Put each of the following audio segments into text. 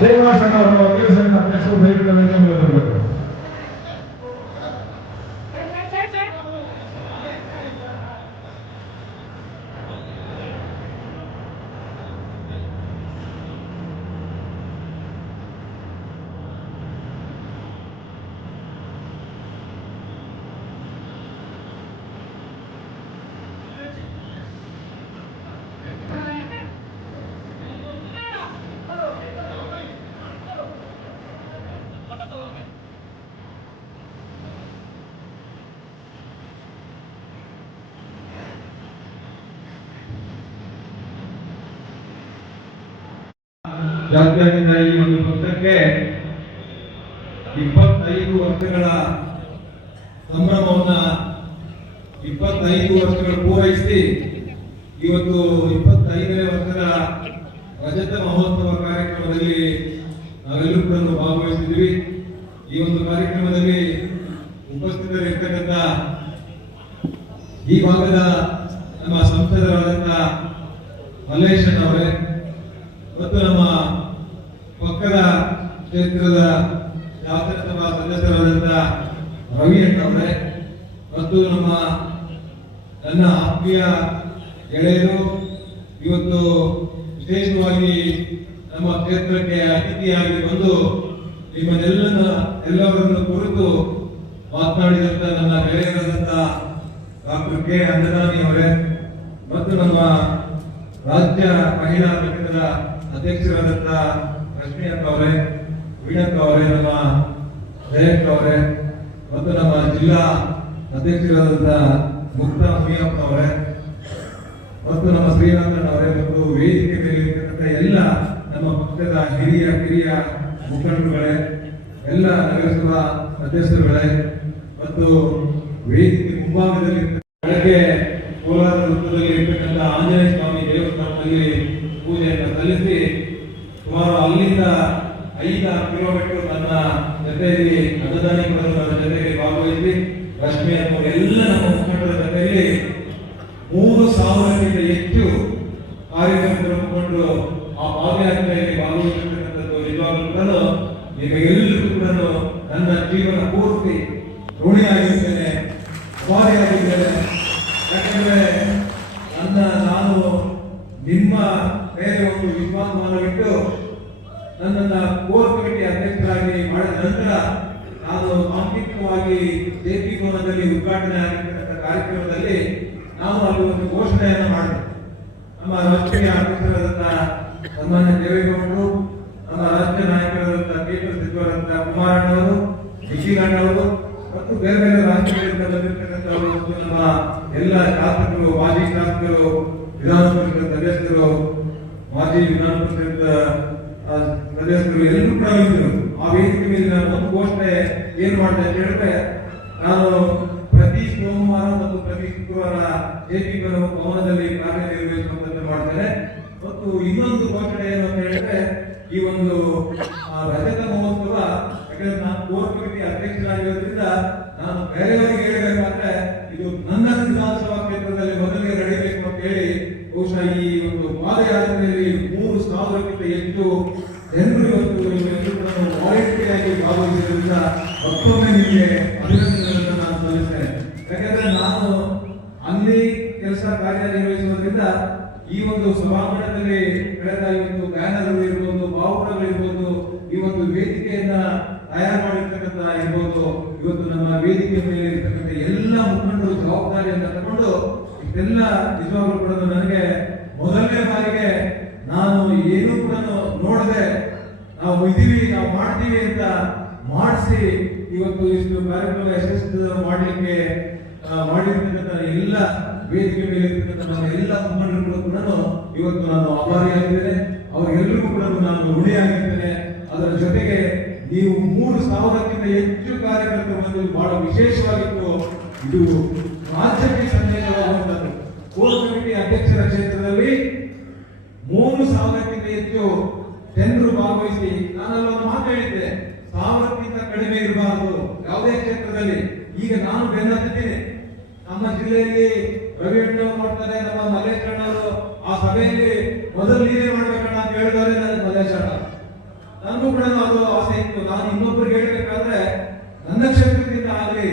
ಶ್ರೀನಿವಾಸಣ್ಣ ಅವರ ಕೆಲಸದ ಅಧ್ಯಕ್ಷರು ದಯವಿಟ್ಟು ಬರಬೇಕು. ಜಾತ್ರೆಯಿಂದ ಈ ಒಂದು ಪಕ್ಷಕ್ಕೆ 25 ವರ್ಷಗಳ ಸಂಭ್ರಮವನ್ನ 25 ವರ್ಷಗಳು ಪೂರೈಸಿ ಇವತ್ತು 25ನೇ ವರ್ಷದ ರಜತ ಮಹೋತ್ಸವ ಕಾರ್ಯಕ್ರಮದಲ್ಲಿ ನಾವೆಲ್ಲರೂ ಕೂಡ ಭಾಗವಹಿಸಿದ್ವಿ. ಈ ಒಂದು ಕಾರ್ಯಕ್ರಮದಲ್ಲಿ ಉಪಸ್ಥಿತರಿರ್ತಕ್ಕಂಥ ಈ ಭಾಗದ ನಮ್ಮ ಸಂಸದರಾದಂಥ ಮಲ್ಲೇಶನ್ ಅವರೇ ಮತ್ತು ನಮ್ಮ ಪಕ್ಕದ ಕ್ಷೇತ್ರದ ಶಾಸನಸಭಾ ಸದಸ್ಯರಾದಂಥ ರವಿ ಅಣ್ಣವರೇ ಮತ್ತು ನನ್ನ ಆತ್ಮೀಯ ಗೆಳೆಯರು ಇವತ್ತು ವಿಶೇಷವಾಗಿ ನಮ್ಮ ಕ್ಷೇತ್ರಕ್ಕೆ ಅತಿಥಿಯಾಗಿ ಬಂದು ಎಲ್ಲರನ್ನು ಕುರಿತು ಮಾತನಾಡಿದಂಥ ನನ್ನ ಗೆಳೆಯರಾದಂಥ ಡಾಕ್ಟರ್ ಕೆ ಅಂಜನಾನಿ ಅವರೇ ಮತ್ತು ನಮ್ಮ ರಾಜ್ಯ ಮಹಿಳಾ ಘಟಕದ ಅಧ್ಯಕ್ಷರಾದಂಥ ರಶ್ಮಿಯಕ್ಕ ಅವರೇ, ವೀಣಕ್ಕ ಅವರೇ, ನಮ್ಮ ಜಯಕ್ಕ ಅವರೇ ಮತ್ತು ನಮ್ಮ ಜಿಲ್ಲಾ ಅಧ್ಯಕ್ಷರಾದಂಥ ಮುಕ್ತಾ ಮುನಿಯಪ್ಪ ಅವರೇ ಮತ್ತು ನಮ್ಮ ಶ್ರೀನಾಥಣ್ಣ ಅವರೇ ಮತ್ತು ವೇದಿಕೆ ಮೇಲೆ ಇರತಕ್ಕಂಥ ಎಲ್ಲ ನಮ್ಮ ಪಕ್ಷದ ಕಿರಿಯ ಮುಖಂಡರುಗಳೇ, ಎಲ್ಲ ನಗರಸಭಾ ಸದಸ್ಯರುಗಳೇ ಮತ್ತು ವೇದಿಕೆ ಮುಂಭಾಗದಲ್ಲಿ ಬೆಳಗ್ಗೆ ಕೋಲಾರ ವೃತ್ತದಲ್ಲಿ ಇರತಕ್ಕಂಥ ಆಂಜನೇಯ ಸ್ವಾಮಿ ದೇವಸ್ಥಾನದಲ್ಲಿ ಪೂಜೆಯನ್ನು ಸಲ್ಲಿಸಿ ಸುಮಾರು ಅಲ್ಲಿಂದ 5 ಕಿಲೋಮೀಟರ್ ನನ್ನ ಜೊತೆಯಲ್ಲಿ ಅನ್ನದಾನಿ ಕೊಡಲು ನನ್ನ ಜೊತೆಗೆ ಭಾಗವಹಿಸಿ ರಶ್ಮಿ ಅಥವಾ ಎಲ್ಲ ನಮ್ಮ ಮುಖಂಡರ ಜೊತೆಯಲ್ಲಿ 3,000ಕ್ಕಿಂತ ಹೆಚ್ಚು ಕಾರ್ಯಕ್ರಮಗಳು ಮುಖಂಡರು ಆ ಪಾದಯಾತ್ರೆಯಲ್ಲಿ ಭಾಗವಹಿಸಿರ್ತಕ್ಕಂಥದ್ದು ನಿಜವಾಗಲೂ ನಿಮಗೆಲ್ಲರಿಗೂ ಕೂಡ ನನ್ನ ಜೀವನ ಪೂರ್ತಿ ಋಣಿಯಾಗಿದ್ದೇನೆ, ಅಭಾರಿಯಾಗಿದ್ದೇನೆ. ಯಾಕಂದ್ರೆ ನಾನು ನಿಮ್ಮ ಮೇಲೆ ಒಂದು ವಿಶ್ವಾಸವಿಟ್ಟು ನನ್ನನ್ನು ಕೋರ್ ಕಮಿಟಿ ಅಧ್ಯಕ್ಷರಾಗಿ ಮಾಡಿದ ನಂತರ ನಾನು ಸಾಂಕೇತಿಕವಾಗಿ ಜೆಪಿ ಭವನದಲ್ಲಿ ಉದ್ಘಾಟನೆ ಆಗಿರ್ತಕ್ಕಂಥ ಕಾರ್ಯಕ್ರಮದಲ್ಲಿ ನಾನು ಅಲ್ಲಿ ಒಂದು ಘೋಷಣೆಯನ್ನು ಮಾಡಿದೆ. ನಮ್ಮ ರಾಷ್ಟ್ರೀಯ ಅಧ್ಯಕ್ಷರಾದಂಥ ಸನ್ಮಾನ್ಯ ದೇವೇಗೌಡರು, ನಮ್ಮ ರಾಜ್ಯ ನಾಯಕರಾದಂಥ ಕೇಂದ್ರ ಸಚಿವರಾದಂಥ ಕುಮಾರಣ್ಣವರು, ನಿಖಿಲಣ್ಣವರು ಮತ್ತು ಬೇರೆ ಬೇರೆ ರಾಜ್ಯಗಳಿಂದ ಬಂದಿರತಕ್ಕಂಥವರು ಮತ್ತು ನಮ್ಮ ಎಲ್ಲ ಶಾಸಕರು, ಮಾಜಿ ಶಾಸಕರು, ವಿಧಾನ ಪರಿಷತ್ ಸದಸ್ಯರು, ಮಾಜಿ ವಿಧಾನ ಪರಿಷತ್ ಸದಸ್ಯರು ಎಲ್ಲರೂ ಕೂಡ ಇದ್ದರು. ಆ ವೇದಿಕೆ ಮೇಲೆ ನಾನು ಒಂದು ಘೋಷಣೆ ಏನ್ ಮಾಡಿದೆ ಅಂತ ಹೇಳಿದ್ರೆ, ನಾನು ಪ್ರತಿ ಸೋಮವಾರ ಮತ್ತು ಪ್ರತಿ ಶುಕ್ರವಾರ ಜೆಪಿ ಭವನದಲ್ಲಿ ಕಾರ್ಯನಿರ್ವಹಿಸುವಂತೆ ಮಾಡ್ತೇನೆ. ಮತ್ತು ಇನ್ನೊಂದು ಘೋಷಣೆ ಏನು ಅಂತ ಹೇಳಿದ್ರೆ, ಈ ಒಂದು ರಜತ ಮಹೋತ್ಸವ, ಯಾಕಂದ್ರೆ ನಾನು ಕೋರ್ ಕಮಿಟಿ ಅಧ್ಯಕ್ಷರಾಗಿರೋದ್ರಿಂದ ನಾನು ಬೇರೆಯವರಿಗೆ ಹೇಳಬೇಕಾದ್ರೆ ಇದು ನನ್ನ ವಿಧಾನಸಭಾ ಕ್ಷೇತ್ರದಲ್ಲಿ ಮೊದಲಿಗೆ ನಡೀಬೇಕು ಅಂತ ಹೇಳಿ ಬಹುಶಃ ಈ ಒಂದು ಪಾದಯಾತ್ರೆಯಲ್ಲಿ 3,000ಕ್ಕಿಂತ ಹೆಚ್ಚು ಜನರು ಇವತ್ತು ವಾಲಂಟಿಯರಾಗಿ ಭಾಗವಹಿಸಿದ್ರಿಂದ ಮತ್ತೊಮ್ಮೆ ನಿಮಗೆ ಅಭಿನಂದನೆಗಳನ್ನು ನಾನು ಸಲ್ಲಿಸ್ತೇನೆ. ಯಾಕಂದ್ರೆ ನಾನು ಅಲ್ಲಿ ಕೆಲಸ ಕಾರ್ಯನಿರ್ವಹಿಸುವುದರಿಂದ ಈ ಒಂದು ಸಭಾಂಗಣದಲ್ಲಿ ಕಳೆದ ಇವತ್ತು ಬ್ಯಾನರ್ಗಳು ಇರ್ಬೋದು, ಬಾವುಟಗಳು ಇರ್ಬೋದು, ಈ ಒಂದು ವೇದಿಕೆಯನ್ನ ತಯಾರು ಮಾಡಿರ್ತಕ್ಕಂಥ ಇರ್ಬೋದು, ಇವತ್ತು ನಮ್ಮ ವೇದಿಕೆ ಮೇಲೆ ಇರ್ತಕ್ಕಂಥ ಎಲ್ಲ ಮುಖಂಡರು ಜವಾಬ್ದಾರಿಯನ್ನು ತಗೊಂಡು ಇಷ್ಟೆಲ್ಲ ನಿಜವಾಗ್ಲೂ ಕೂಡ ನನಗೆ ಮೊದಲನೇ ಬಾರಿಗೆ ನಾನು ಏನೂ ಕೂಡ ನೋಡದೆ ನಾವು ಇದೀವಿ, ನಾವು ಮಾಡ್ತೀವಿ ಅಂತ ಮಾಡಿಸಿ ಇವತ್ತು ಇಷ್ಟು ಕಾರ್ಯಕ್ರಮ ಯಶಸ್ವಿ ಮಾಡಲಿಕ್ಕೆ ಮಾಡಿರ್ತಕ್ಕಂಥ ಎಲ್ಲ ವೇದಿಕೆ ಮೇಲೆ ಇರ್ತಕ್ಕಂಥ ನಮ್ಮ ಎಲ್ಲ ಮುಖಂಡರುಗಳು ಕೂಡ ಇವತ್ತು ನಾನು ಆಭಾರಿಯಾಗಿದ್ದೇನೆ. ಅವರೆಲ್ಲರಿಗೂ ಕೂಡ ನಾನು ಋಣಿಯಾಗಿದ್ದೇನೆ. ಅದರ ಜೊತೆಗೆ ನೀವು 3,000ಕ್ಕಿಂತ ಹೆಚ್ಚು ಕಾರ್ಯಕರ್ತರು ಬಂದು ಬಹಳ ವಿಶೇಷವಾಗಿತ್ತು. ಇದು ರಾಜ್ಯಕ್ಕೆ ಸಂದೇಶವಾಗುವಂಥದ್ದು. ಕೋರ್ ಕಮಿಟಿ ಅಧ್ಯಕ್ಷರ ಕ್ಷೇತ್ರದಲ್ಲಿ 3,000ಕ್ಕಿಂತ ಹೆಚ್ಚು ಜನರು ಭಾಗವಹಿಸಿ ನಾನಲ್ಲೊಂದು ಮಾತು ಹೇಳಿದ್ದೆ, 1,000ಕ್ಕಿಂತ ಕಡಿಮೆ ಇರಬಾರದು ಯಾವುದೇ ಕ್ಷೇತ್ರದಲ್ಲಿ. ಈಗ ನಾನು ಬೆನ್ನತ್ತಿದ್ದೀನಿ. ನಮ್ಮ ಜಿಲ್ಲೆಯಲ್ಲಿ ರವಿ ಅಣ್ಣವರು ಮಾಡ್ತಾರೆ, ನಮ್ಮ ಮಲ್ಲೇಶ್ ಅಣ್ಣವರು ಆ ಸಭೆಯಲ್ಲಿ ಮೊದಲು ನೀವೇ ಮಾಡ್ಬೇಕಣ್ಣ ಅಂತ ಹೇಳಿದವರೇ ನನ್ನ ಮಲ್ಲೇಶ್ ಅಣ್ಣ. ನಾನು ನಾನು ಇನ್ನೊಬ್ಬರಿಗೆ ಹೇಳ್ಬೇಕಾದ್ರೆ ನನ್ನ ಕ್ಷೇತ್ರದಿಂದ ಆಗಲಿ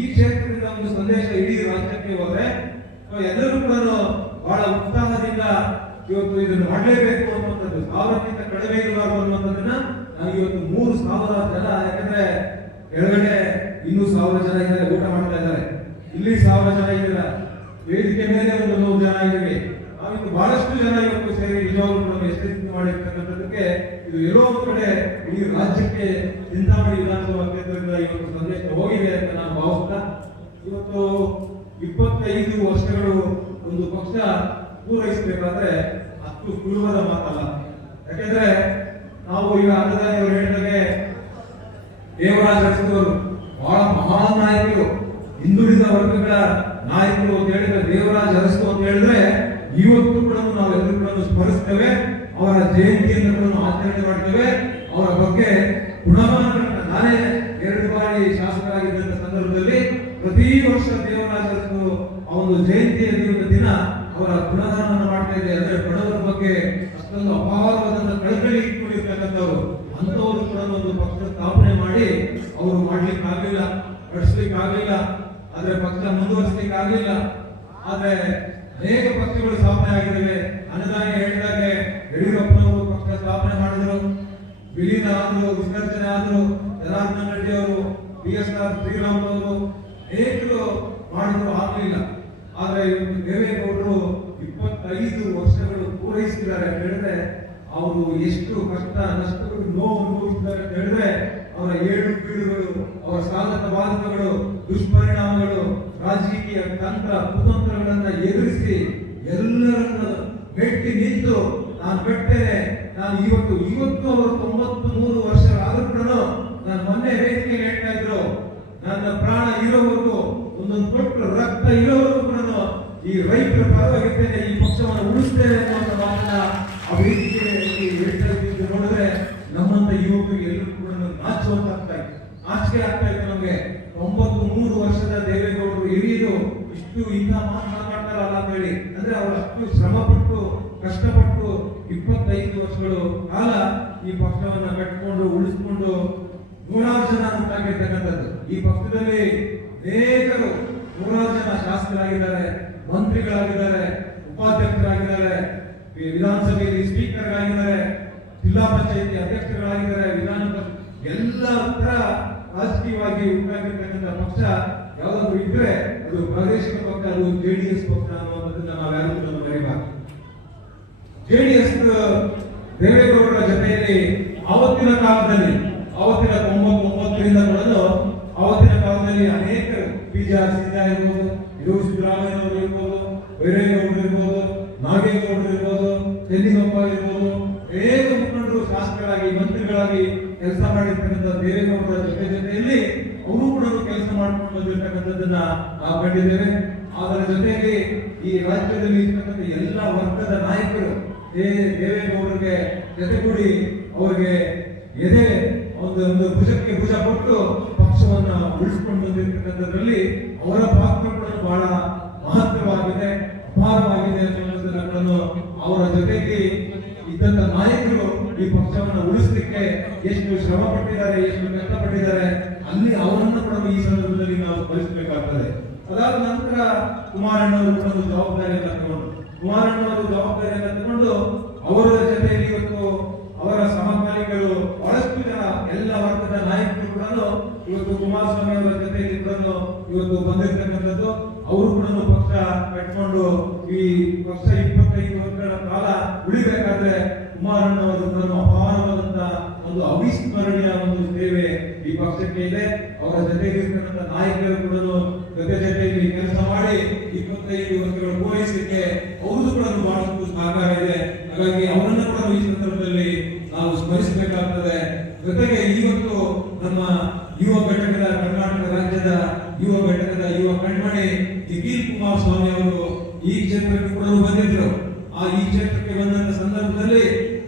ಈ ಕ್ಷೇತ್ರದಿಂದ ಒಂದು ಸಂದೇಶ ಇಡೀ ರಾಜ್ಯಕ್ಕೆ ಹೋದ್ರೆ ಎಲ್ಲರೂ ಕೂಡ ಬಹಳ ಉತ್ಸಾಹದಿಂದ ಇವತ್ತು ಇದನ್ನು ಮಾಡಲೇಬೇಕು ಅನ್ನುವಂಥದ್ದು, 1000ಕ್ಕಿಂತ ಕಡಿಮೆ ಇರಬಾರ್ದು ಅನ್ನುವಂಥದ್ದನ್ನ ನಾವು ಇವತ್ತು 3,000 ಜನ, ಯಾಕಂದ್ರೆ ಕೆಳಗಡೆ ಇನ್ನೂ 1,000 ಜನ ಇದ್ದಾರೆ, ಊಟ ಮಾಡ್ತಾ ಇದ್ದಾರೆ, ಇಲ್ಲಿ 1,000 ಜನ ಇದ್ದೀರಾ, ವೇದಿಕೆ ಮೇಲೆ ಒಂದು 100 ಜನ ಇದ್ದೀವಿ. ನಾವಿತ್ತು ಬಹಳಷ್ಟು ಜನ ಇವತ್ತು ಸೇರಿ ನಿಜವಾಗ್ಲೂ ಯಶಸ್ವಿ ಮಾಡಿರ್ತಕ್ಕಂಥದ್ದಕ್ಕೆ ಇದು ಎಲ್ಲೋ ಒಂದು ಕಡೆ ಇಡೀ ರಾಜ್ಯಕ್ಕೆ ಚಿಂತಾಮಣಿ ವಿಧಾನಸಭಾ ಕ್ಷೇತ್ರದಿಂದ ಇವತ್ತು ಸಂದೇಶ ಹೋಗಿದೆ ಅಂತ ನಾನು ಭಾವಿಸ್ತಾ, ಇವತ್ತು 25 ವರ್ಷಗಳು ಒಂದು ಪಕ್ಷ ಪೂರೈಸಬೇಕಾದ್ರೆ ಅಷ್ಟು ಸುಲಭದ ಮಾತಲ್ಲ. ಯಾಕೆಂದ್ರೆ ನಾವು ಈಗ ಅನ್ನದಾನಿ ಅವರು ಹೇಳಿದಾಗೆ ದೇವರಾಜ ಅರಸು ಬಹಳ ಮಹಾನ್ ನಾಯಕರು, ಹಿಂದುಳಿದ ವರ್ಗಗಳ ನಾಯಕರು ಅಂತ ಹೇಳಿದ್ರೆ ದೇವರಾಜ ಅರಸು ಅಂತ ಹೇಳಿದ್ರೆ ಇವತ್ತು ಕೂಡ ನಾವೆಲ್ಲರೂ ಕೂಡ ಸ್ಮರಿಸ್ತೇವೆ, ಅವರ ಜಯಂತಿಯನ್ನು ಕೂಡ ಆಚರಣೆ ಮಾಡ್ತೇವೆ. ಅವರ ಬಗ್ಗೆ ಗುಣಮಾನಗಳನ್ನ ನಾನೇ 2 ಬಾರಿ ಶಾಸಕರಾಗಿದ್ದಂತ ಸಂದರ್ಭದಲ್ಲಿ ಪ್ರತಿ ವರ್ಷ ದೇವರಾಜ ಅರಸು ಆ ಒಂದು ಜಯಂತಿಯ ದಿನ ಅವರ ಗುಣಗಾನವನ್ನು ಮಾಡ್ತಾ ಇದೆ. ಅಂದ್ರೆ ಬಡವರ ಬಗ್ಗೆ ಅಷ್ಟೊಂದು ಅಪಾರವಾದಂತ ಕಳಕಳಿ ಇಟ್ಕೊಂಡಿರ್ತಕ್ಕಂಥವ್ರು, ಅಂತವರು ಕೂಡ ಒಂದು ಪಕ್ಷ ಸ್ಥಾಪನೆ ಮಾಡಿ ಅವರು ಮಾಡ್ಲಿಕ್ಕೆ ಆಗ್ಲಿಲ್ಲ, ನಡೆಸ್ಲಿಕ್ಕೆ ಆಗ್ಲಿಲ್ಲ, ಆದ್ರೆ ಪಕ್ಷ ಮುಂದುವರಿಸಲಿಕ್ಕೆ ಆಗ್ಲಿಲ್ಲ. ಆದ್ರೆ ಅನೇಕ ಪಕ್ಷಗಳು ಸ್ಥಾಪನೆ ಆಗಿದ್ದಾವೆ. ಅನ್ನದಾನಿ ಹೇಳಿದಾಗೆ ಯಡಿಯೂರಪ್ಪನವರು ಪಕ್ಷ ಸ್ಥಾಪನೆ ಮಾಡಿದ್ರು, ವಿಲೀನ ಆದ್ರು, ವಿಸರ್ಜನೆ ಆದ್ರು, ಜನಾರ್ದನ ರೆಡ್ಡಿ ಅವರು, PSR ಶ್ರೀರಾಮ್ ಅವರು ಅನೇಕರು ಮಾಡಿದ್ರು, ಆಗ್ಲಿಲ್ಲ. ಆದ್ರೆ ಇವತ್ತು ದೇವೇಗೌಡರು 25 ವರ್ಷಗಳು ಪೂರೈಸಿದ್ದಾರೆ ಅಂತ ಹೇಳಿದ್ರೆ ಅವರು ಎಷ್ಟು ಕಷ್ಟ ನಷ್ಟಗಳು ನೋವು ಅನುಭವಿಸಿದ್ದಾರೆ ಅಂತ ಹೇಳಿದ್ರೆ ಅವರ ಏಳು ಬೀಳುಗಳು, ಅವರ ಸಾಧಕ ಬಾಧಕಗಳು, ದುಷ್ಪರಿಣಾಮಗಳು, ರಾಜಕೀಯ ತಂತ್ರ ಕುತಂತ್ರಗಳನ್ನ ಎದುರಿಸಿ ಎಲ್ಲರನ್ನ ಮೆಟ್ಟಿ ನಿಂತು ನಾನು ಬೆಟ್ಟೇನೆ, ನಾನು ಇವತ್ತು ಅವರು 93 ವರ್ಷಗಳಾದ್ರೂ ಕೂಡ ನಾನು ಮೊನ್ನೆ ವೇದಿಕೆ ಹೇಳ್ತಾ ಇದ್ರು, ನನ್ನ ಪ್ರಾಣ ಇರೋವರೆಗೂ ಒಂದೊಂದು ಕೊಟ್ಟು ರಕ್ತ ಇರೋವರೆಗೂ ಕೂಡ ಈ ರೈತರ ಪರವಾಗಿರ್ತೇನೆ, ಈ ಪಕ್ಷವನ್ನು ಉಳಿಸ್ತೇನೆ ಅನ್ನುವಂಥ ಮಾತನ್ನ ಆ ವೇದಿಕೆಯಲ್ಲಿ ಹೇಳ್ತಾ ಇದ್ದು ನೋಡಿದ್ರೆ ನಮ್ಮಂತ ಯುವಕರಿಗೆ ಎಲ್ಲರೂ ಕೂಡ ನಾಚುವಂತ ನಾಚಿಕೆ ಆಗ್ತಾ ಇತ್ತು ನಮಗೆ. 93 ವರ್ಷದ ದೇವೇಗೌಡರು ಹಿರಿಯರು ಇಷ್ಟು ಇಂಥ ಮಾತನಾಡ್ತಾರಲ್ಲ ಅಂತ ಹೇಳಿ, ಅಂದ್ರೆ ಅವರು ಅಷ್ಟು ಶ್ರಮಪಟ್ಟು ಕಷ್ಟಪಟ್ಟು 25 ವರ್ಷಗಳು ಕಾಲ ಈ ಪಕ್ಷವನ್ನ ಕಟ್ಕೊಂಡು ಉಳಿಸ್ಕೊಂಡು 100 ಜನ ಅಂತಾಗಿರ್ತಕ್ಕಂಥದ್ದು. ಈ ಪಕ್ಷದಲ್ಲಿ ಅನೇಕರು 100 ಜನ ಶಾಸಕರಾಗಿದ್ದಾರೆ, ಮಂತ್ರಿಗಳಾಗಿದ್ದಾರೆ, ಉಪಾಧ್ಯಕ್ಷರಾಗಿದ್ದಾರೆ, ವಿಧಾನಸಭೆಯಲ್ಲಿ ಸ್ಪೀಕರ್ ಆಗಿದ್ದಾರೆ, ಜಿಲ್ಲಾ ಪಂಚಾಯತಿ ಅಧ್ಯಕ್ಷರಾಗಿದ್ದಾರೆ, ವಿಧಾನ ಎಲ್ಲ ತರ ರಾಜಕೀಯವಾಗಿ ಉಂಟಾಗಿರ್ತಕ್ಕಂಥ ಪಕ್ಷ ಯಾವ್ದಾದ್ರು ಇದ್ರೆ ಅದು ಪ್ರಾದೇಶಿಕ ಪಕ್ಷ, ಅದು JDS ಪಕ್ಷ ಅನ್ನುವಂಥದ್ದನ್ನ ನಾವ್ಯಾರು ಮರೆಯಬಾರದು. JDS ದೇವೇಗೌಡರ ಜೊತೆಯಲ್ಲಿ ಆವತ್ತಿನ ಕಾಲದಲ್ಲಿ, ಆವತ್ತಿನ 99ರಿಂದ ಕೂಡ ಆವತ್ತಿನ ಕಾಲದಲ್ಲಿ ಅನೇಕರು PJR ಸಿದ್ದಯ್ಯ ಇರ್ಬೋದು, ಸಿದ್ದರಾಮಯ್ಯ ಅವರು ಇರ್ಬೋದು, ಬೈರೇಗೌಡರು ಇರ್ಬೋದು, ನಾಗೇಗೌಡರು ಇರ್ಬೋದು, ಚೆನ್ನಿಗಪ್ಪ ಇರ್ಬೋದು, ಅನೇಕ ಮುಖಂಡರು ಶಾಸಕರಾಗಿ ಮಂತ್ರಿಗಳಾಗಿ ಕೆಲಸ ಮಾಡಿರ್ತಕ್ಕಂಥ ದೇವೇಗೌಡರ ಜೊತೆಯಲ್ಲಿ ಅವರು ಕೂಡ ಕೆಲಸ ಮಾಡ್ಕೊಂಡು ಬಂದಿರತಕ್ಕಂಥದ್ದನ್ನ ನಾವು ಕಂಡಿದ್ದೇವೆ. ಅದರ ಜೊತೆಯಲ್ಲಿ ಈ ರಾಜ್ಯದಲ್ಲಿ ಇರ್ತಕ್ಕಂಥ ಎಲ್ಲ ವರ್ಗದ ನಾಯಕರು ದೇವೇಗೌಡರಿಗೆ ಜೊತೆಗೂಡಿ ಅವರಿಗೆ ಎದೆ ಒಂದು ಭುಜಕ್ಕೆ ಭುಜ ಕೊಟ್ಟು ಪಕ್ಷವನ್ನ ಉಳಿಸಿಕೊಂಡು ಬಂದಿರತಕ್ಕಂಥದ್ರಲ್ಲಿ ಅವರ ಪಾತ್ರ ಕೂಡ ಬಹಳ ಮಹತ್ವವಾಗಿದೆ, ಅಪಾರವಾಗಿದೆ ಅನ್ನೋದನ್ನು ಅವರ ಜೊತೆಗೆ ಇದ್ದಂತ ನಾಯಕರು ಈ ಪಕ್ಷವನ್ನು ಉಳಿಸಲಿಕ್ಕೆ ಎಷ್ಟು ಶ್ರಮ ಪಟ್ಟಿದ್ದಾರೆ, ಎಷ್ಟು ಕಷ್ಟಪಟ್ಟಿದ್ದಾರೆ, ಅಲ್ಲಿ ಅವರನ್ನು ಕೂಡ ಈ ಸಂದರ್ಭದಲ್ಲಿ ನಾವು ಸ್ಮರಿಸಬೇಕಾಗ್ತದೆ. ಅದಾದ ನಂತರ ಕುಮಾರಣ್ಣವರು ಕೂಡ ಒಂದು ಜವಾಬ್ದಾರಿಯನ್ನು ತಗೊಂಡು ಅವರ ಜೊತೆಯಲ್ಲಿ ಇವತ್ತು ಅವರ ಸಮಕಾಲಿಕರು ಬಹಳಷ್ಟು ಜನ ಎಲ್ಲ ವರ್ಗದ ನಾಯಕರು ಕೂಡ ಇವತ್ತು ಕುಮಾರಸ್ವಾಮಿ ಅವರ ಜೊತೆಯಲ್ಲಿ ಕೂಡ ಇವತ್ತು ಬಂದಿರತಕ್ಕಂಥದ್ದು. ಅವರು ಕೂಡ ಪಕ್ಷ ಕಟ್ಕೊಂಡು ಈ ಪಕ್ಷ 25 ವರ್ಷಗಳ ಕಾಲ ಉಳಿಬೇಕಾದ್ರೆ ಕುಮಾರಣ್ಣವರು ಕೂಡ ಅಪಾರವಾದಂತ ಒಂದು ಅವಿಸ್ಮರಣೀಯ ಒಂದು ಸೇವೆ ಈ ಪಕ್ಷಕ್ಕೆ ಇದೆ. ಅವರ ಜೊತೆಗಿರ್ತಕ್ಕಂಥ ನಾಯಕರು ಕೂಡ ಜೊತೆಯಲ್ಲಿ ಕೆಲಸ ಮಾಡಿ 25 ವರ್ಷಗಳು ಪೂರೈಸಲಿಕ್ಕೆ ಅವ್ರದ್ದು ಕೂಡ ಬಹಳಷ್ಟು ಸಹಕಾರ ಇದೆ. ಹಾಗಾಗಿ ಅವರನ್ನು ಕೂಡ ಈ ಸಂದರ್ಭದಲ್ಲಿ ನಾವು ಸ್ಮರಿಸಬೇಕಾಗ್ತದೆ. ಜೊತೆಗೆ ಇವತ್ತು ನಮ್ಮ ಯುವ ಘಟಕದ, ಕರ್ನಾಟಕ ರಾಜ್ಯದ ಯುವ ಘಟಕದ ಯುವ ಕಣ್ಮಣಿ ನಿಖಿಲ್ ಕುಮಾರಸ್ವಾಮಿ ಅವರು ಈ ಕ್ಷೇತ್ರಕ್ಕೆ ಕೂಡ ಬಂದಿದ್ರು. ಈ ಕ್ಷೇತ್ರಕ್ಕೆ ಬಂದಂತ ಸಂದರ್ಭದಲ್ಲಿ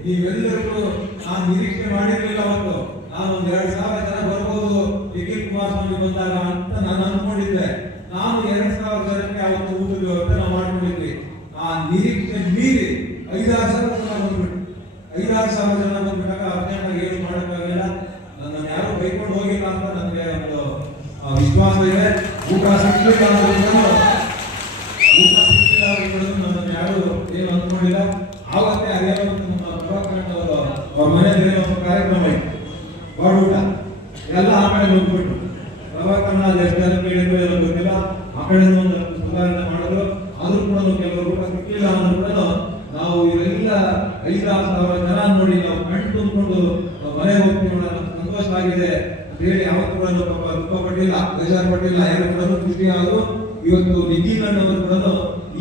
ನೀವೆಲ್ಲರೂ ನಾನು ನಿರೀಕ್ಷೆ ಮಾಡಿರಲಿಲ್ಲ. ಅವತ್ತು ನಾನು 2,000 ಜನ ಬರ್ಬೋದು ನಿಖಿಲ್ ಕುಮಾರಸ್ವಾಮಿ ಬಂದಾಗ ಅಂತ ನಾನು ಅನ್ಕೊಂಡಿದ್ದೆ. ನಾನು 2,000 ಜನಕ್ಕೆ ಅವತ್ತು ಊಟದ ವ್ಯವಸ್ಥೆ ಮಾಡ್ಕೊಂಡಿದ್ವಿ. ಆ ನಿರೀಕ್ಷೆ ಮೀರಿ 5,000 ಜನ ಬಂದ್ಬಿಟ್ಟು 5,000 ಜನ ಬಂದ್ಬಿಟ್ಟಾಗ ಅರ್ಜೆಂಟ್ ಏನು ಮಾಡೋಕ್ಕಾಗಿಲ್ಲ. ನನ್ನ ಹೇಳ್ಕೊಂಡು ಹೋಗಿಲ್ಲ ಅಂತ ನನಗೆ ಒಂದು ವಿಶ್ವಾಸ ಇದೆ. ಊಟ ಸಿಕ್ಕಿಲ್ಲ ನನ್ನನ್ನು ಯಾರು ಏನು ಅಂದ್ಕೊಂಡಿಲ್ಲ. ಆವತ್ತೇ ಅದೇ ನಮ್ಮ ಪ್ರಭಾಕರಣ್ಣವರು ಅವ್ರ ಮನೆಯಲ್ಲಿ ಒಂದು ಕಾರ್ಯಕ್ರಮ ಇತ್ತು, ಬಾಡೂಟ ಎಲ್ಲ ಆ ಕಡೆ ಹೋಗ್ಬಿಟ್ಟು ಪ್ರಭಾಕರಣ ಅದೆಷ್ಟೆಲ್ಲ ಕೇಳಿದ್ರು ಎಲ್ಲ ಗೊತ್ತಿಲ್ಲ. ಆ ಕಡೆ ಒಂದು ಸುಧಾರಣೆ ಮಾಡಿದ್ರು. ಆದ್ರೂ ಕೂಡ ಕೆಲವರು ಊಟ ಸಿಕ್ಕಿಲ್ಲ ಅಂದ್ರೂ ಕೂಡ ನಾವು ಇವೆಲ್ಲ 5,000 ಜನ ನೋಡಿ ನಾವು ಕಣ್ಣು ತುಂಬಿಕೊಂಡು ಮನೆಗೆ ಹೋಗ್ತೀವಿ, ಸಂತೋಷ ಆಗಿದೆ ಅಂತ ಹೇಳಿ ಯಾವತ್ತೂ ಕೂಡ ದುಃಖ ಪಟ್ಟಿಲ್ಲ, ಬೇಜಾರು ಪಟ್ಟಿಲ್ಲ. ಎಲ್ಲರೂ ಕೂಡ ಖುಷಿ ಆದ್ರು. ಇವತ್ತು ನಿಖಿಲಣ್ಣವರು ಕೂಡ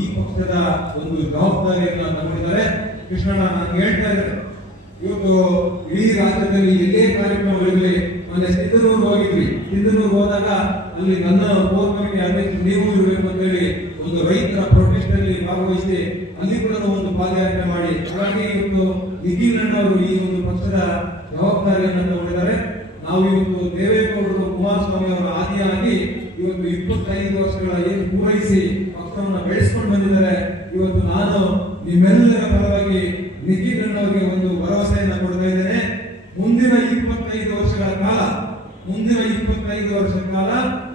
ಈ ಪಕ್ಷದ ಒಂದು ಜವಾಬ್ದಾರಿಯನ್ನು ತಗೊಂಡಿದ್ದಾರೆ. ಕೃಷ್ಣಣ್ಣ ನಾನು ಹೇಳ್ತಾ ಇದ್ದಾರೆ, ಇವತ್ತು ಇಡೀ ರಾಜ್ಯದಲ್ಲಿ ಎಲ್ಲೇ ಕಾರ್ಯಕ್ರಮಗಳಿರಲಿ, ಮೊನ್ನೆ ಸಿಂಧನೂರು ಹೋಗಿದ್ವಿ. ಸಿಂಧನೂರು ಹೋದಾಗ ಅಲ್ಲಿ ನನ್ನ ಕೋರ್ ಕಮಿಟಿ ಅಧ್ಯಕ್ಷ ನೀವು ಇರಬೇಕು ಅಂತ ಹೇಳಿ ಒಂದು ರೈತರ ಪ್ರೊಟೆಸ್ಟ್ ಅಲ್ಲಿ ಭಾಗವಹಿಸಿ ಅಲ್ಲಿ ಕೂಡ ಒಂದು ಪಾದಯಾತ್ರೆ ಮಾಡಿ, ಹಾಗಾಗಿ ಇವತ್ತು ನಿಖಿಲಣ್ಣವರು ಈ ಒಂದು ಪಕ್ಷದ ಜವಾಬ್ದಾರಿಯನ್ನು ತಗೊಂಡಿದ್ದಾರೆ. ನಾವು ಇವತ್ತು ದೇವೇಗೌಡರು ಕುಮಾರಸ್ವಾಮಿ ಅವರ ಆದಿಯಾಗಿ ಇವತ್ತು 25 ವರ್ಷಗಳ ಏನು ಪೂರೈಸಿ ಪಕ್ಷವನ್ನು ಬೆಳೆಸ್ಕೊಂಡು ಬಂದಿದ್ದಾರೆ. ಇವತ್ತು ನಾನು ನಿಮ್ಮೆಲ್ಲರ ಪರವಾಗಿ ನಿಖಿಲಣ್ಣವರಿಗೆ ಒಂದು ಭರವಸೆಯನ್ನು ಕೊಡ್ತಾ ಇದ್ದೇನೆ. ಮುಂದಿನ 25 ವರ್ಷಗಳ ಕಾಲ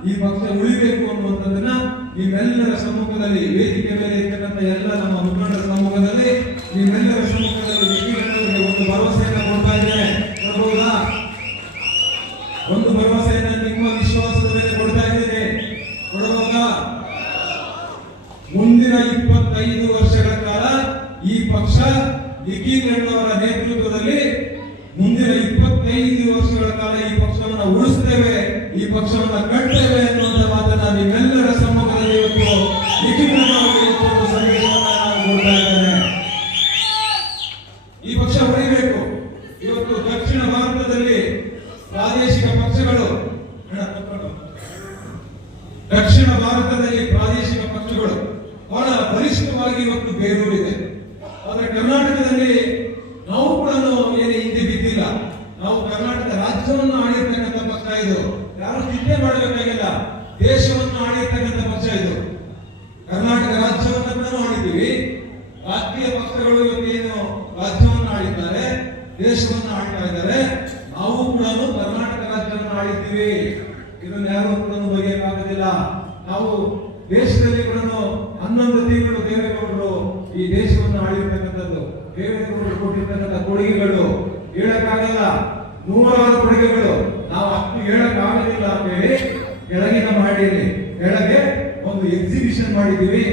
ಈ ಪಕ್ಷ ಉಳಿಬೇಕು ಅನ್ನುವಂಥದ್ದನ್ನ ನಿಮ್ಮೆಲ್ಲರ ಸಮ್ಮುಖದಲ್ಲಿ, ವೇದಿಕೆ ಮೇಲೆ ಇರ್ತಕ್ಕಂಥ ಎಲ್ಲ ನಮ್ಮ ಮುಖಂಡರ ಸಮ್ಮುಖದಲ್ಲಿ, ನಿಮ್ಮೆಲ್ಲರ ಸಮ್ಮುಖದಲ್ಲಿ ನಿಖಿಲಣ್ಣವರಿಗೆ ಒಂದು ಭರವಸೆಯನ್ನು ಕೊಡ್ತಾ ಇದ್ದೇನೆ. ಕೊಡಬಹುದಾ? ಒಂದು ಭರವಸೆಯನ್ನು ನಿಮ್ಮ ವಿಶ್ವಾಸದ ಮೇಲೆ ಕೊಡ್ತಾ ಇದ್ದೇನೆ. ಕೊಡಬಹುದಾ? ಮುಂದಿನ 25 ವರ್ಷಗಳ ಕಾಲ ಈ ಪಕ್ಷ ನಿಖಿಲಣ್ಣವರ ನೇತೃತ್ವದಲ್ಲಿ ಮುಂದಿನ 25 ವರ್ಷಗಳ ಕಾಲ ಈ ಪಕ್ಷವನ್ನು ಉಳಿಸ್ತೇವೆ, ಈ ಪಕ್ಷವನ್ನು ಕಟ್ತೇವೆ ಅನ್ನುವಂಥ ಮಾತನ್ನ ನಿಮ್ಮೆಲ್ಲರ ಸಮ್ಮುಖದಲ್ಲಿ ಇವತ್ತು ನಿಖಿಲಣ್ಣವರಿಗೆ ಒಂದು ಸಂದೇಶವನ್ನು ನಾನು ಕೊಡ್ತಾ ಇದ್ದೇನೆ. ಈ ಪಕ್ಷ ಉಳಿಬೇಕು. ಇವತ್ತು ದಕ್ಷಿಣ ಭಾರತದಲ್ಲಿ ಪ್ರಾದೇಶಿಕ ಪಕ್ಷಗಳು ಬಹಳ ಬಲಿಷ್ಠವಾಗಿ ಇವತ್ತು ಬೇರೂರಿದೆ. ಆದ್ರೆ ಕರ್ನಾಟಕದಲ್ಲಿ ನಾವು ಕೂಡ ಏನು ಹಿಂದೆ ಬಿದ್ದಿಲ್ಲ. ನಾವು ಕರ್ನಾಟಕ ರಾಜ್ಯವನ್ನು ಆಳಿರ್ತಕ್ಕಂಥ ಪಕ್ಷ ಇದು. ಯಾರು ಚಿಂತೆ ಮಾಡಬೇಕಾಗಿಲ್ಲ, ದೇಶವನ್ನು ಆಳಿರ್ತಕ್ಕಂಥ ಪಕ್ಷ ಇದು. ಕರ್ನಾಟಕ ರಾಜ್ಯವನ್ನ ಆಳಿದ್ದೀವಿ. ರಾಷ್ಟ್ರೀಯ ಪಕ್ಷಗಳು ಇವತ್ತೇನು ರಾಜ್ಯವನ್ನು ಆಳಿದ್ದಾರೆ, ದೇಶವನ್ನು ಆಳ್ತಾ ಇದ್ದಾರೆ. ನಾವು ಕೂಡ ಕರ್ನಾಟಕ ರಾಜ್ಯವನ್ನು ಆಳಿದ್ದೀವಿ. ಇದನ್ನ ಯಾರು ಕೂಡ ಬಗೆಯಕ್ಕಾಗೋದಿಲ್ಲ. ನಾವು ದೇಶದಲ್ಲಿ ಕೂಡ 11 ತಿಂಗಳು ದೇವೇಗೌಡರು ಈ ದೇಶವನ್ನು ಆಳಿರ್ತಕ್ಕಂಥದ್ದು. ದೇವೇಗೌಡರು ಕೊಟ್ಟಿರ್ತಕ್ಕಂಥ ಕೊಡುಗೆಗಳು ಹೇಳಕ್ಕಾಗಲ್ಲ, ನೂರಾರು ಕೊಡುಗೆಗಳು. ನಾವು ಅಷ್ಟು ಹೇಳಕ್ಕಾಗೋದಿಲ್ಲ ಅಂತ ಹೇಳಿ ಕೆಳಗೆ ಒಂದು ಎಕ್ಸಿಬಿಷನ್ ಮಾಡಿದ್ದೀವಿ.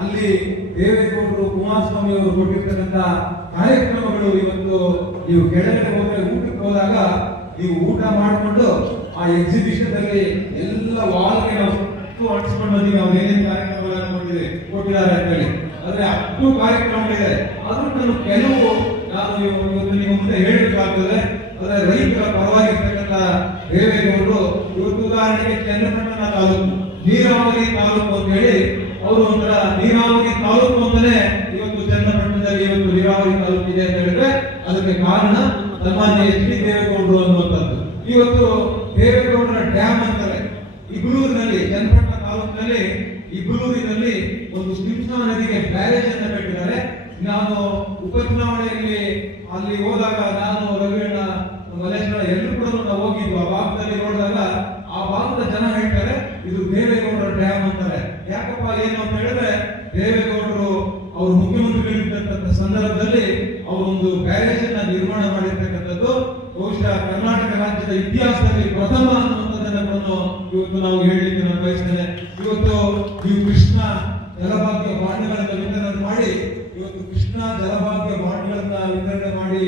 ಅಲ್ಲಿ ದೇವೇಗೌಡರು ಕುಮಾರಸ್ವಾಮಿ ಅವರು ಕೊಟ್ಟಿರ್ತಕ್ಕಂಥ ಕಾರ್ಯಕ್ರಮಗಳು ಇವತ್ತು ನೀವು ಕೆಳಗಡೆ ಹೋದ್ರೆ ಊಟಕ್ಕೆ ಹೋದಾಗ ನೀವು ಊಟ ಮಾಡಿಕೊಂಡು ಆ ಎಕ್ಸಿಬಿಷನ್ ಅಲ್ಲಿ ಎಲ್ಲ ವಾಲ್ಗೆ ನಾವು ಅಂಟಿಸ್ಕೊಂಡು ಬಂದಿವಿ. ಅವ್ರು ಏನೇನು ಕಾರ್ಯಕ್ರಮಗಳನ್ನು ಕೊಟ್ಟಿದ್ದಾರೆ ಅಂತ ಹೇಳಿ, ಆದ್ರೆ ಅಷ್ಟು ಕಾರ್ಯಕ್ರಮಗಳಿದೆ. ಆದ್ರೂ ನಾನು ಇವತ್ತು ನಿಮ್ಮ ಮುಂದೆ ಹೇಳಬೇಕಾಗ್ತದೆ. ಆದ್ರೆ ರೈತರ ಪರವಾಗಿರ್ತಕ್ಕಂಥ ದೇವೇಗೌಡರು ಇವತ್ತು ಉದಾಹರಣೆಗೆ ಚನ್ನಪಟ್ಟಣ ತಾಲೂಕು ನೀರಾವರಿ ತಾಲೂಕು ಅಂತ ಹೇಳಿ ಅವರು ಒಂಥರ ನೀರಾವರಿ ತಾಲೂಕು ಅಂತಾನೆ ಇವತ್ತು ಚನ್ನಪಟ್ಟಣದಲ್ಲಿ ಇವತ್ತು ನೀರಾವರಿ ತಾಲೂಕು ಇದೆ ಅಂತ ಹೇಳಿದ್ರೆ ಅದಕ್ಕೆ ಕಾರಣ ಸನ್ಮಾನ್ಯ ಎಚ್ ಡಿ ದೇವೇಗೌಡರು ಅನ್ನುವಂಥದ್ದು. ಇವತ್ತು ದೇವೇಗೌಡರ ಡ್ಯಾಮ್ ಅಂತಾರೆ ಇಬ್ಲೂರಿನಲ್ಲಿ, ಚನ್ನಪಟ್ಟಣ ತಾಲೂಕಿನಲ್ಲಿ ಇಬ್ಲೂರಿನಲ್ಲಿ ಒಂದು ಸ್ಟಿಮ್ಸಾ ನದಿಗೆ ಬ್ಯಾರೇಜ್ ಅನ್ನು ಕಟ್ಟಿದ್ದಾರೆ. ನಾನು ಉಪಚುನಾವಣೆಯಲ್ಲಿ ಅಲ್ಲಿ ಹೋದಾಗ ನಾನು ರವಿಯಣ್ಣ ಮಲೇಶ್ವರ ಎಲ್ಲರೂ ಕೂಡ ನಾವು ಹೋಗಿದ್ವು. ಆ ಭಾಗದಲ್ಲಿ ನೋಡಿದಾಗ ಆ ಭಾಗದ ಜನ ಹೇಳ್ತಾರೆ ಇದು ದೇವೇಗೌಡರ ಡ್ಯಾಮ್ ಅಂತಾರೆ. ಯಾಕಪ್ಪ ಏನು ಅಂತ ಹೇಳಿದ್ರೆ ದೇವೇಗೌಡರು ಅವರು ಮುಖ್ಯಮಂತ್ರಿಗಳಿದ್ದಂತ ಸಂದರ್ಭದಲ್ಲಿ ಅವರೊಂದು ಬ್ಯಾರೇಜ್ ಅನ್ನ ನಿರ್ಮಾಣ ಮಾಡಿರ್ತಕ್ಕಂಥದ್ದು ಬಹುಶಃ ಕರ್ನಾಟಕ ರಾಜ್ಯದ ಇತಿಹಾಸದಲ್ಲಿ ಪ್ರಥಮ ಅನ್ನುವಂಥದ್ದನ್ನು ಇವತ್ತು ನಾವು ಹೇಳಲಿಕ್ಕೆ ನಾನು ಬಯಸ್ತೇನೆ. ಇವತ್ತು ನೀವು ಕೃಷ್ಣ ಜಲಭಾಗ್ಯ ಬಾಂಡ್ಗಳನ್ನು ವಿತರಣೆ ಮಾಡಿ, ಇವತ್ತು ಕೃಷ್ಣ ಜಲಭಾಗ್ಯ ಬಾಂಡ್ಗಳನ್ನ ವಿತರಣೆ ಮಾಡಿ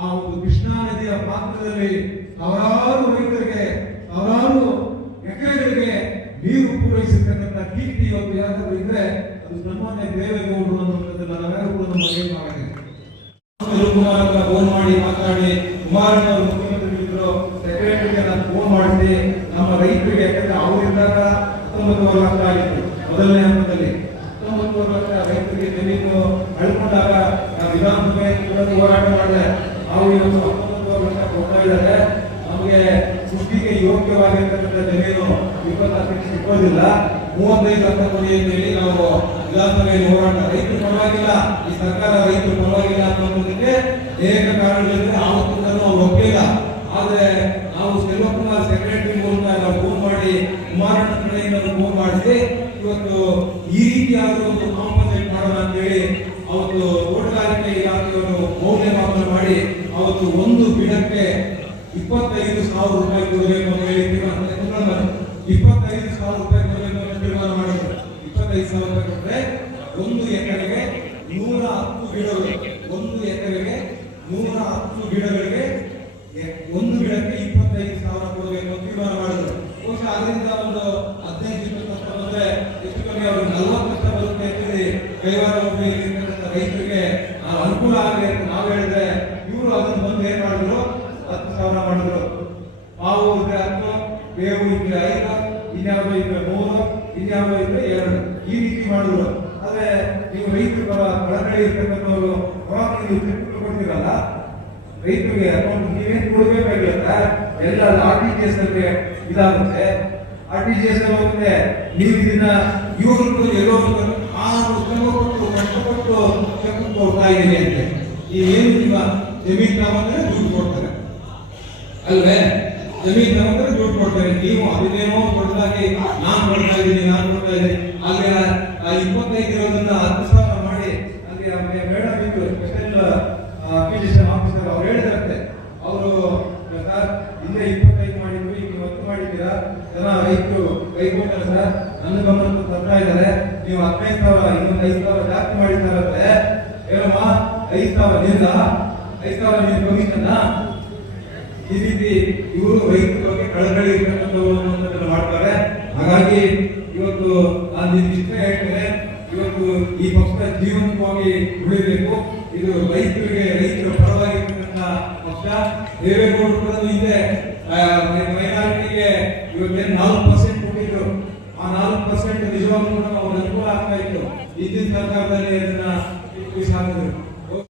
ಆ ಒಂದು ಕೃಷ್ಣಾ ನದಿಯ ಪಾತ್ರದಲ್ಲಿ ಸಾವಿರಾರು ರೈತರಿಗೆ ಸಾವಿರಾರು ಎಕರೆಗಳಿಗೆ ನೀರು ಪೂರೈಸಿರ್ತಕ್ಕಂಥ ಕೀರ್ತಿ ಇವತ್ತು ಯಾರಾದ್ರೂ ಇದ್ರೆ ಅದು ಸನ್ಮಾನ್ಯ ದೇವೇಗೌಡರು ಅನ್ನುವಂಥದ್ದನ್ನ ನಾವೆಲ್ಲರೂ ಕೂಡ ಮರೆಯಲಾಗಿದೆ. ಕುಮಾರಣ್ಣ ಫೋನ್ ಮಾಡಿ ಮಾತಾಡಿ, ಕುಮಾರಣ್ಣವರು ಮುಖ್ಯಮಂತ್ರಿಗಳಿದ್ರು, ಸೆಕ್ರೆಟರಿಗೆ ನಾನು ಫೋನ್ ಮಾಡಿಸಿ ನಮ್ಮ ರೈತರಿಗೆ, ಯಾಕಂದ್ರೆ ಅವರಿದ್ದಾಗ 19 ಲಕ್ಷ ಆಗಿತ್ತು ಮೊದಲನೇ ಹಂತದಲ್ಲಿ. 19 ಲಕ್ಷ ರೈತರಿಗೆ ಜಮೀನು ಕಳ್ಕೊಂಡಾಗ ನಾವು ವಿಧಾನಸಭೆಯಲ್ಲಿ ಕೂಡ ಹೋರಾಟ ಮಾಡಿದೆ. ನಾವು ಇವತ್ತು 19 ಲಕ್ಷ ಕೊಡ್ತಾ ಇದ್ದಾರೆ. ನಮಗೆ ಸೃಷ್ಟಿಗೆ ಯೋಗ್ಯವಾಗಿರ್ತಕ್ಕಂಥ ಜಮೀನು 20 ಲಕ್ಷಕ್ಕೆ ಸಿಕ್ಕೋದಿಲ್ಲ, 35 ಲಕ್ಷ ಕೊಡಿ ಅಂತ ಹೇಳಿ ನಾವು ವಿಧಾನಸಭೆಯಲ್ಲಿ ಹೋರಾಟ. ರೈತರು ಪರವಾಗಿಲ್ಲ, ಈ ಸರ್ಕಾರ ರೈತರು ಪರವಾಗಿಲ್ಲ ಅನ್ನೋದಕ್ಕೆ ಅನೇಕ ಕಾರಣಗಳಿದ್ರೆ ಆವತ್ತು ನಾವು ಒಪ್ಪಿಲ್ಲ. ಆದ್ರೆ ನಾವು ಸೆಲ್ವಕುಮಾರ್ ಇವತ್ತು ಈ ರೀತಿಯಾದ ಒಂದು ಕಾಂಪನ್ಸೇಟ್ ಮಾಡೋಣ ಅಂತೇಳಿ ಅವತ್ತು ತೋಟಗಾರಿಕೆ ಇಲಾಖೆಯವರು ಮೌಲ್ಯಮಾಪನ ಮಾಡಿ ಅವತ್ತು ಒಂದು ಗಿಡಕ್ಕೆ 25,000 ರೂಪಾಯಿ ಕೊಡಬೇಕು ಅಂತ ಹೇಳಿ ತೀರ್ಮಾನ 25,000 ರೂಪಾಯಿ ಕೊಡಬೇಕು ಅಂತ ತೀರ್ಮಾನ ಮಾಡಿದ್ರು. 25,000 ರೂಪಾಯಿ ಕೊಟ್ಟರೆ 1 ಎಕರೆಗೆ 110 ಗಿಡಗಳು, 1 ಎಕರೆಗೆ 110 ಗಿಡಗಳಿಗೆ ಒಂದು ಗಿಡಕ್ಕೆ 25,000 ಕೊಡಬೇಕು ಅಂತ ತೀರ್ಮಾನ ಮಾಡಿದ್ರು. ಬಹುಶಃ ಅದರಿಂದ ಒಂದು 15-20 ವರ್ಷ ಬಂದ್ರೆ ಎಷ್ಟು ಕಮ್ಮಿ ಅವರು 40 ಲಕ್ಷ ಬರುತ್ತೆ ಅಂತೇಳಿ ಕೈವಾರ ಹೋಗ್ಲಿರ್ತಕ್ಕಂಥ ರೈತರಿಗೆ ಅನುಕೂಲ ಆಗಲಿ ಅಂತ ನಾವು ಹೇಳಿದ್ರೆ ಇವರು ಅದನ್ನು ಬಂದು ಏನ್ ಮಾಡಿದ್ರು 10,000 ಮಾಡಿದ್ರು. ಮಾವು ಇದ್ರೆ 10, ಬೇವು ಇದ್ರೆ 5, ಇನ್ಯಾವುದೋ ಇದ್ರೆ 3, ಇನ್ಯಾವುದೋ ಇದ್ರೆ 2, ಈ ರೀತಿ ಮಾಡಿದ್ರು. ಆದ್ರೆ ನೀವು ರೈತರು ಒಳಗಡೆ ಇರ್ತಕ್ಕಂಥವ್ರು ನೀವು ಚೆಕ್ ಕೊಡ್ತೀರಲ್ಲ ರೈತರಿಗೆ ಅಕೌಂಟ್ ನೀವೇನು ಕೊಡಬೇಕಾಗಿಲ್ಲ, ಎಲ್ಲ RTGS ಅಲ್ಲಿ ಇದಾಗುತ್ತೆ. RTGS ಹೋಗುತ್ತೆ. ನೀವು ಇದನ್ನ ಇವರು ಎಲ್ಲೋ 6 ಕಷ್ಟಪಟ್ಟು ಚೆಕ್ ಕೊಡ್ತಾ ಇದ್ದೀನಿ ಅಂತ ಏನು ನಿಮ್ಮ ಜಮೀನ್ ತಗೊಂಡ್ರೆ ದುಡ್ಡು ಕೊಡ್ತಾರೆ ಅಲ್ವೇ? ಜಮೀನ್ ತಗೊಂಡ್ರೆ ದುಡ್ಡು ಕೊಡ್ತಾರೆ. ನೀವು ಅದನ್ನೇನೋ ದೊಡ್ಡದಾಗಿ ನಾನು ಕೊಡ್ತಾ ಇದ್ದೀನಿ ಅಲ್ಲಿ 25 ಇರೋದನ್ನ 10,000 ಮಾಡಿ ಅಲ್ಲಿ ಮೇಡಮ್ ಇತ್ತು ಸ್ಪೆಷಲ್ ಅಪ್ಲಿಕೇಶನ್ ಆಫೀಸರ್ ಅವ್ರು ಹೇಳಿದ್ರಂತೆ. ಅವರು ಸರ್ ಹಿಂದೆ 25 ಮಾಡಿದ್ರು, ಈಗ 10 ಮಾಡಿದ್ದೀರಾ, ಜನ ರೈತರು ಕೈಗೊಂಡರು ಸರ್, ನನ್ನ ಗಮನಕ್ಕೆ ತರ್ತಾ ಇದ್ದಾರೆ, ನೀವು 15,000 ಇನ್ನೊಂದು 5,000 ಜಾಸ್ತಿ ಮಾಡಿದ್ದಾರಂತೆ. ಹೇಳಮ್ಮ 5,000 ನೀಲ್ಲ, 5,000 ನೀವು ಕಮಿಷನ್. ಈ ರೀತಿ ಇವರು ರೈತರ ಬಗ್ಗೆ ಕಳಕಳಿ ಇರ್ತಕ್ಕಂಥವ್ರು ಮಾಡ್ತಾರೆ. ಹಾಗಾಗಿ ಇವತ್ತು ನಾನು ಇಷ್ಟ ಹೇಳ್ತೇನೆ, ಇವತ್ತು ಈ ಪಕ್ಷ ಜೀವಂತವಾಗಿ ಉಳಿಬೇಕು. ಇದು ರೈತರಿಗೆ ರೈತರ ಪರವಾಗಿರ್ತಕ್ಕಂಥ ಪಕ್ಷ. ದೇವೇಗೌಡರು ಕೂಡ ಇದೆ ಮೈನಾರಿಟಿಗೆ ಇವತ್ತೇನು 4% ಕೊಟ್ಟಿದ್ರು, ಆ 4% ನಿಜವಾಗ್ಲೂ ಕೂಡ ಅವ್ರಿಗೆ ಅನುಕೂಲ ಆಗ್ತಾ ಇತ್ತು. ಹಿಂದಿನ ಸರ್ಕಾರದಲ್ಲಿ ಅದನ್ನ ಹಾಕಿದ್ರು.